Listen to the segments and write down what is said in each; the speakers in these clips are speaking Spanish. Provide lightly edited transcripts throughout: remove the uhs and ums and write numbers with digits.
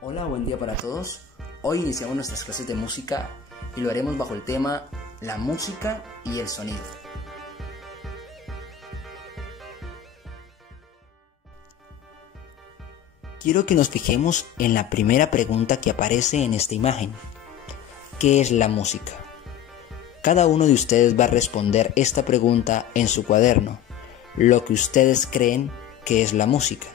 Hola, buen día para todos. Hoy iniciamos nuestras clases de música y lo haremos bajo el tema la música y el sonido. Quiero que nos fijemos en la primera pregunta que aparece en esta imagen. ¿Qué es la música? Cada uno de ustedes va a responder esta pregunta en su cuaderno, lo que ustedes creen que es la música.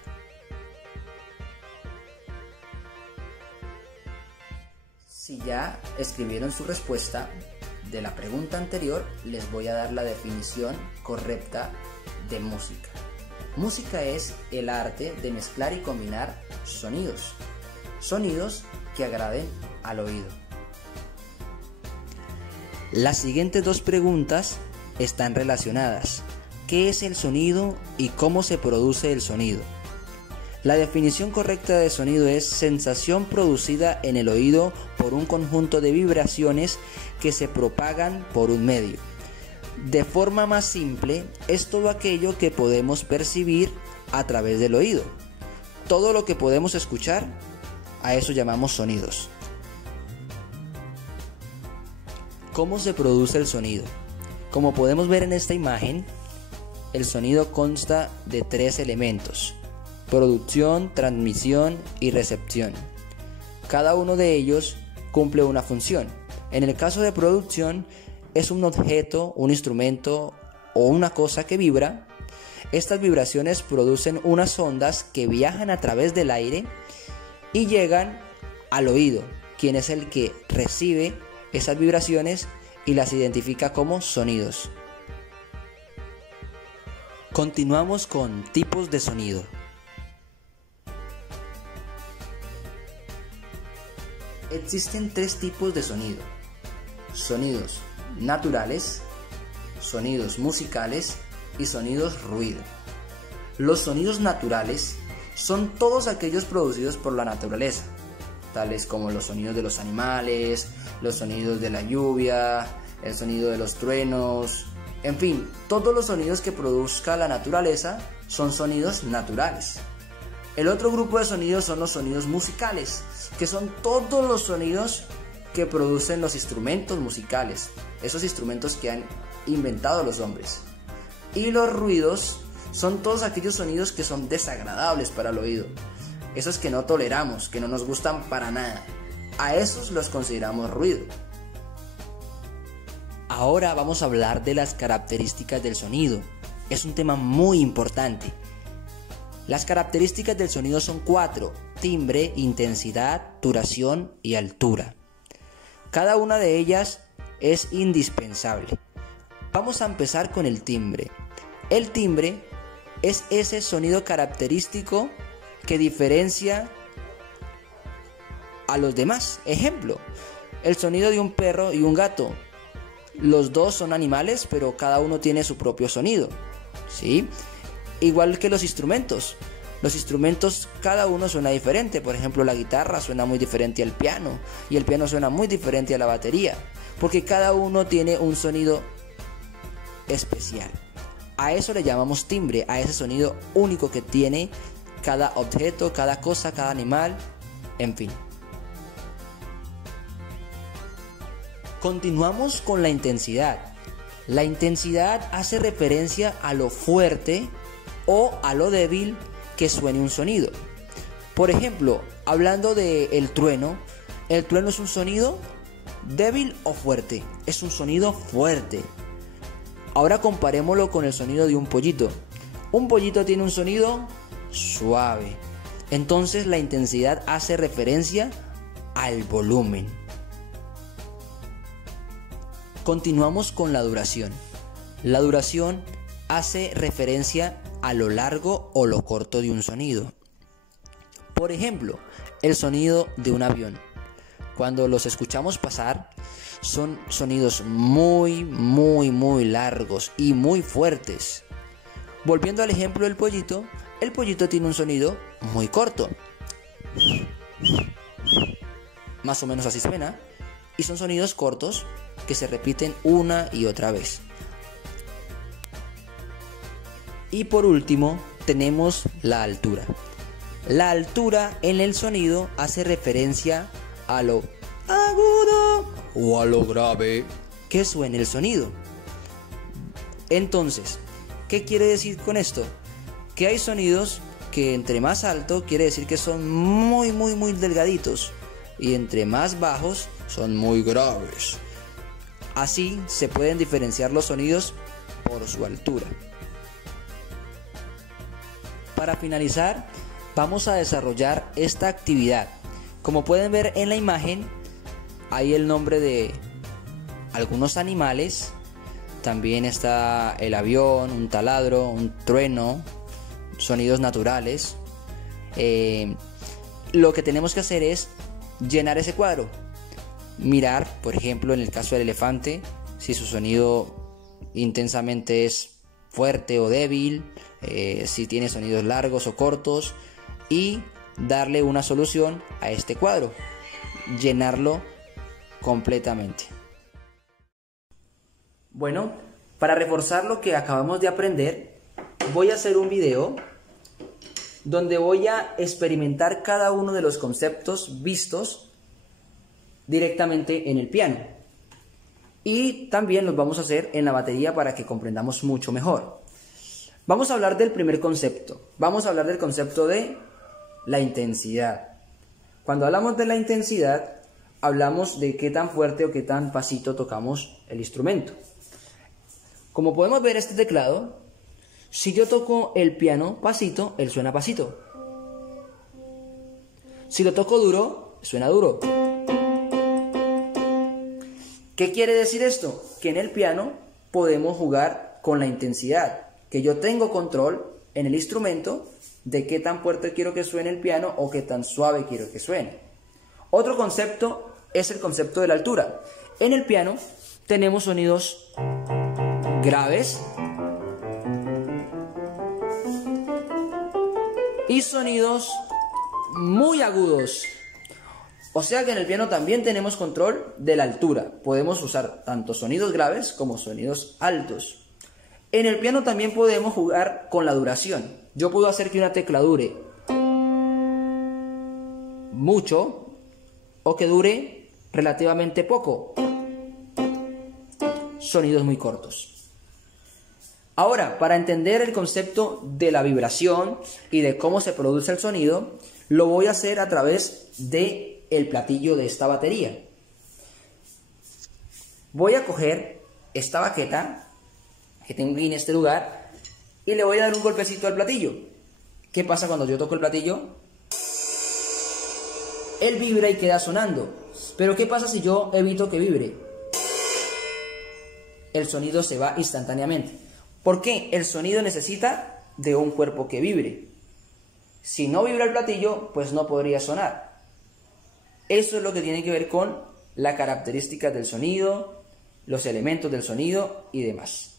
Si ya escribieron su respuesta de la pregunta anterior, les voy a dar la definición correcta de música. Música es el arte de mezclar y combinar sonidos que agraden al oído. Las siguientes dos preguntas están relacionadas. ¿Qué es el sonido y cómo se produce el sonido? La definición correcta de sonido es sensación producida en el oído por un conjunto de vibraciones que se propagan por un medio. De forma más simple, es todo aquello que podemos percibir a través del oído. Todo lo que podemos escuchar, a eso llamamos sonidos. ¿Cómo se produce el sonido? Como podemos ver en esta imagen, el sonido consta de tres elementos: producción, transmisión y recepción. Cada uno de ellos cumple una función. En el caso de producción, es un objeto, un instrumento o una cosa que vibra. Estas vibraciones producen unas ondas que viajan a través del aire y llegan al oído, quien es el que recibe esas vibraciones y las identifica como sonidos. Continuamos con tipos de sonido. Existen tres tipos de sonido: sonidos naturales, sonidos musicales y sonidos ruido. Los sonidos naturales son todos aquellos producidos por la naturaleza, tales como los sonidos de los animales, los sonidos de la lluvia, el sonido de los truenos, en fin, todos los sonidos que produzca la naturaleza son sonidos naturales. El otro grupo de sonidos son los sonidos musicales, que son todos los sonidos que producen los instrumentos musicales, esos instrumentos que han inventado los hombres. Y los ruidos son todos aquellos sonidos que son desagradables para el oído, esos que no toleramos, que no nos gustan para nada. A esos los consideramos ruido. Ahora vamos a hablar de las características del sonido. Es un tema muy importante. Las características del sonido son 4: timbre, intensidad, duración y altura. Cada una de ellas es indispensable. Vamos a empezar con el timbre. El timbre es ese sonido característico que diferencia a los demás. Ejemplo, el sonido de un perro y un gato. Los dos son animales, pero cada uno tiene su propio sonido, ¿sí? Igual que los instrumentos. Los instrumentos, cada uno suena diferente. Por ejemplo, la guitarra suena muy diferente al piano, y el piano suena muy diferente a la batería, porque cada uno tiene un sonido especial. A eso le llamamos timbre, a ese sonido único que tiene cada objeto, cada cosa, cada animal, en fin. Continuamos con la intensidad. La intensidad hace referencia a lo fuerte o a lo débil que suene un sonido. Por ejemplo, hablando del trueno, ¿el trueno es un sonido débil o fuerte? Es un sonido fuerte. Ahora comparémoslo con el sonido de un pollito. Un pollito tiene un sonido suave. Entonces la intensidad hace referencia al volumen. Continuamos con la duración. La duración hace referencia a lo largo o lo corto de un sonido. Por ejemplo, el sonido de un avión. Cuando los escuchamos pasar, son sonidos muy largos y muy fuertes. Volviendo al ejemplo del pollito, el pollito tiene un sonido muy corto. Más o menos así suena. Y son sonidos cortos que se repiten una y otra vez. Y por último, tenemos la altura. La altura en el sonido hace referencia a lo agudo o a lo grave que suena el sonido. Entonces, ¿qué quiere decir con esto? Que hay sonidos que entre más alto quiere decir que son muy delgaditos, y entre más bajos son muy graves. Así se pueden diferenciar los sonidos por su altura. Para finalizar, vamos a desarrollar esta actividad. Como pueden ver en la imagen, hay el nombre de algunos animales. También está el avión, un taladro, un trueno, sonidos naturales. Lo que tenemos que hacer es llenar ese cuadro. Mirar, por ejemplo, en el caso del elefante, si su sonido intensamente es fuerte o débil, si tiene sonidos largos o cortos, y darle una solución a este cuadro, llenarlo completamente. Bueno, para reforzar lo que acabamos de aprender, voy a hacer un video donde voy a experimentar cada uno de los conceptos vistos directamente en el piano, y también los vamos a hacer en la batería para que comprendamos mucho mejor. Vamos a hablar del primer concepto. Vamos a hablar del concepto de la intensidad. Cuando hablamos de la intensidad, hablamos de qué tan fuerte o qué tan pasito tocamos el instrumento. Como podemos ver, este teclado, si yo toco el piano pasito, él suena pasito. Si lo toco duro, suena duro. ¿Qué quiere decir esto? Que en el piano podemos jugar con la intensidad, que yo tengo control en el instrumento de qué tan fuerte quiero que suene el piano o qué tan suave quiero que suene. Otro concepto es el concepto de la altura. En el piano tenemos sonidos graves y sonidos muy agudos. O sea que en el piano también tenemos control de la altura. Podemos usar tanto sonidos graves como sonidos altos. En el piano también podemos jugar con la duración. Yo puedo hacer que una tecla dure mucho o que dure relativamente poco. Sonidos muy cortos. Ahora, para entender el concepto de la vibración y de cómo se produce el sonido, lo voy a hacer a través de el platillo de esta batería. Voy a coger esta baqueta que tengo aquí en este lugar y le voy a dar un golpecito al platillo. ¿Qué pasa cuando yo toco el platillo? Él vibra y queda sonando. Pero ¿qué pasa si yo evito que vibre? El sonido se va instantáneamente. ¿Por qué? El sonido necesita de un cuerpo que vibre. Si no vibra el platillo, pues no podría sonar. Eso es lo que tiene que ver con las características del sonido, los elementos del sonido y demás.